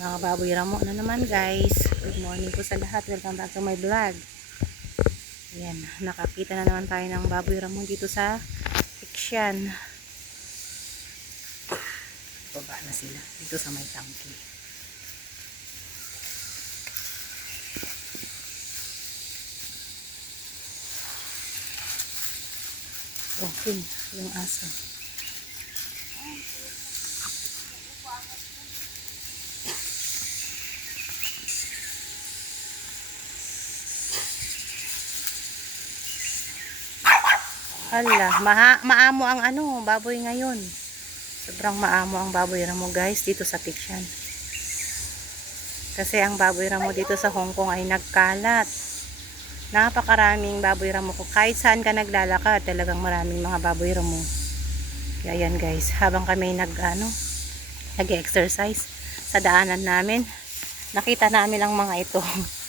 Mga baboy ramo na naman guys. Good morning po sa lahat. Welcome back to my vlog. Ayan, nakakita na naman tayo ng baboy ramo dito sa Iksyan. Baba na sila dito sa may tangki. Okay, yung aso. Hala, maha, maamo ang ano, baboy ngayon. Sobrang maamo ang baboy ramo guys dito sa Piksyan. Kasi ang baboy ramo dito sa Hong Kong ay nagkalat. Napakaraming baboy ramo ko. Kahit saan ka naglalakad, talagang maraming mga baboy ramo. Kaya yan guys, habang kami nag ano, nag-exercise sa daanan namin, nakita namin ang mga ito.